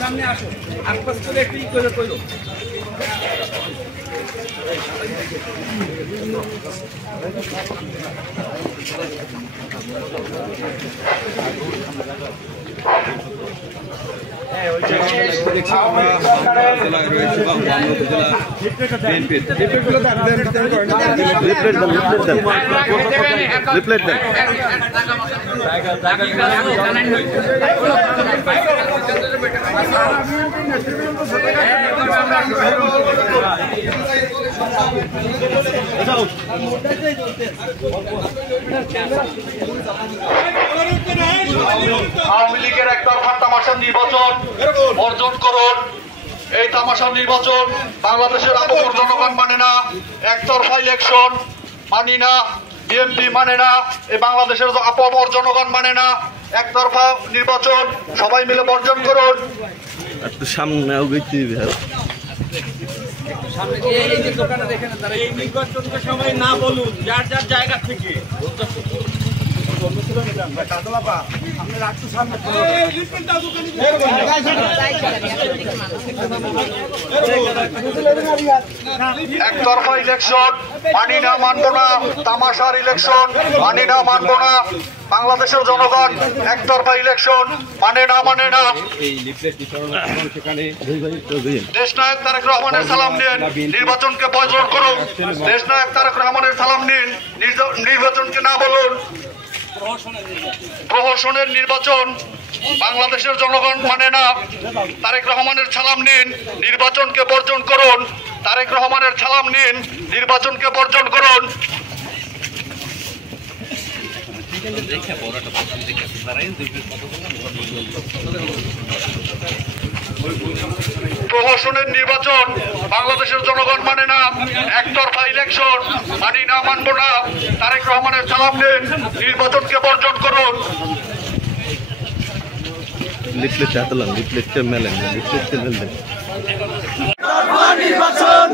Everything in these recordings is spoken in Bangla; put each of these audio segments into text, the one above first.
সামনে আসো, আশপাশ করে একটু করে কইরো। আওয়ামী লীগের একতরফা তামাশার নির্বাচন বর্জন করুন। এই তামাশার নির্বাচন বাংলাদেশের আপন জনগণ মানে না, একতরফা ইলেকশন মানি না, বিএনপি মানে না, এই বাংলাদেশের আপন জনগণ মানে না, একতরফা নির্বাচন সবাই মিলে বর্জন করুন। একটু সামনে সামনে গিয়ে এই যে দোকানে দেখেন তারা এই নির্বাচনকে সবাই না বলুন, যার যার জায়গা থেকে। একতরফা ইলেকশন মানি না, মানবো না, তামাশার ইলেকশন মানি না, মানবো না, বাংলাদেশের জনগণ একতরফা ইলেকশন মানে না। দেশনায়ক তারেক রহমানের সালাম নিন, নির্বাচনকে বর্জন করুন। দেশনায়ক তারেক রহমানের সালাম নিন, নির্বাচনকে না বলুন। প্রহসনের নির্বাচন বাংলাদেশের জনগণ মানে না। তারেক রহমানের সালাম নিন, নির্বাচনকে বর্জন করুন। তারেক রহমানের সালাম নিন, নির্বাচনকে বর্জন করুন। প্রহসনের নির্বাচন বাংলাদেশের জনগণ মানে না, একতরফা ইলেকশন মানি না, মানবো না। তারেক রহমানের সালাম নিন, নির্বাচনকে বর্জন করুন। লিফলেট হাতলাম, লিফলেটটা মেলেন, লিফলেটটা মেলেন। নির্বাচন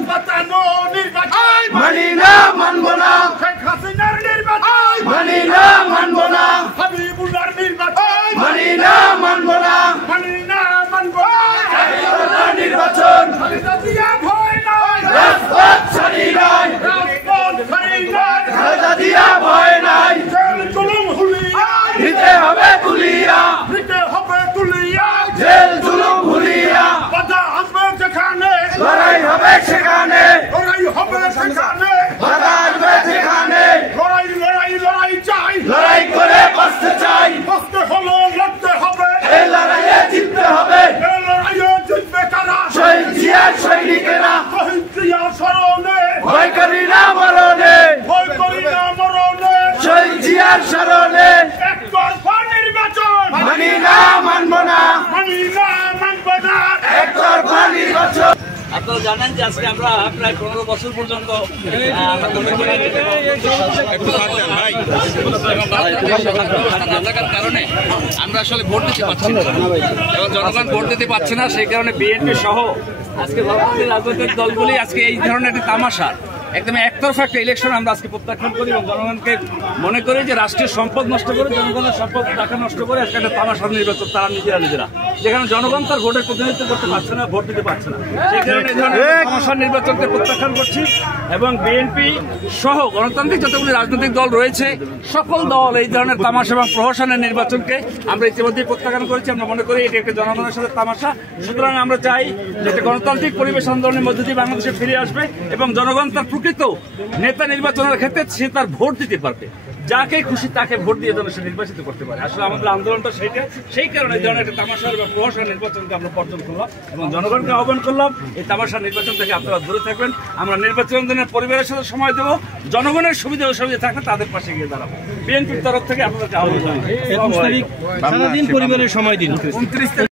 মানি না, মানবো না। শেখ হাসিনার নির্বাচন মানি না, মানবো না। হাবিবুল্লাহর নির্বাচন মানি না, মানবো না। মানি না, মানবো না। নির্বাচন খালেদা জিয়া ভয় নাই, রাজপথ ছাড়ি নাই, রাজপথ ছাড়ি নাই, খালেদা জিয়া ভয় নাই। জেল জুলুম হুলিয়া দিতে হবে তুলিয়া, দিতে হবে তুলিয়া, জেল জুলুম হুলিয়া। বাধা আসবে যেখানে লড়াই হবে সেখানে, লড়াই হবে সেখানে, বাধা আসবে যেখানে। লড়াই লড়াই লড়াই চাই, লড়াই করে বাঁচতে চাই, বাঁচতে হলে লড়তে হবে, এই লড়াইয়ে জিততে হবে। এই লড়াইয়ে জিতবে কারা? শহীদ জিয়ার সৈনিকেরা। শহীদ জিয়ার স্মরণে ভয় করি না মরণে, ভয় করি না মরণে, শহীদ জিয়ার স্মরণে। একতরফা নির্বাচন মানি না, মানবো না, মানি না, মানবো না, একতরফা নির্বাচন। আপনারা জানেন যে আজকে আমরা প্রায় 15 বছর পর্যন্ত কারণে আমরা আসলে ভোট দিতে পারছি না এবং জনগণ ভোট দিতে পারছে না। সেই কারণে বিএনপি সহ আজকে রাজনৈতিক দলগুলি আজকে এই ধরনের একটি তামাশা, একদম একতরফা একটা ইলেকশন আমরা আজকে প্রত্যাখ্যান করি এবং জনগণকে মনে করি যে রাষ্ট্রের সম্পদ নষ্ট করে, জনগণের সম্পদ টাকা নষ্ট করে আজকে একটা তামাশা নির্বাচন তারা নিজেরা, যেখানে জনগণ তার ভোটের প্রতিনিধিত্ব করতে পারছে না, ভোট দিতে পারছে না। সেই কারণে এই ধরনের তামাশা নির্বাচনকে প্রত্যাখ্যান করছি এবং বিএনপি সহ গণতান্ত্রিক যতগুলি রাজনৈতিক দল রয়েছে সকল দল এই ধরনের তামাশা এবং প্রহসনের নির্বাচনকে আমরা ইতিমধ্যেই প্রত্যাখ্যান করেছি। আমরা মনে করি এটি একটা জনগণের সাথে তামাশা। সুতরাং আমরা চাই যে একটা গণতান্ত্রিক পরিবেশ আন্দোলনের মধ্যে দিয়ে বাংলাদেশে ফিরে আসবে এবং জনগণ তার প্রকৃত নেতা নির্বাচনের ক্ষেত্রে সে তার ভোট দিতে পারবে, যাকে খুশি তাকে ভোট দিয়ে যেন সে নির্বাচিত করতে পারে। আসলে আমাদের আন্দোলনটা সেইটা, সেই কারণে এই ধরনের একটা তামাশার বা প্রহসন নির্বাচনকে আমরা বর্জন করলাম এবং জনগণকে আহ্বান করলাম এই তামাশার নির্বাচন থেকে আপনারা দূরে থাকবেন। আমরা নির্বাচন দিনের পরিবারের সাথে সময় দেবো, জনগণের সুবিধা অসুবিধা থাকলে তাদের পাশে গিয়ে দাঁড়াবো। বিএনপির তরফ থেকে আপনাদেরকে আহ্বান জানাই। সারাদিন পরিবারের সময় দিন। 29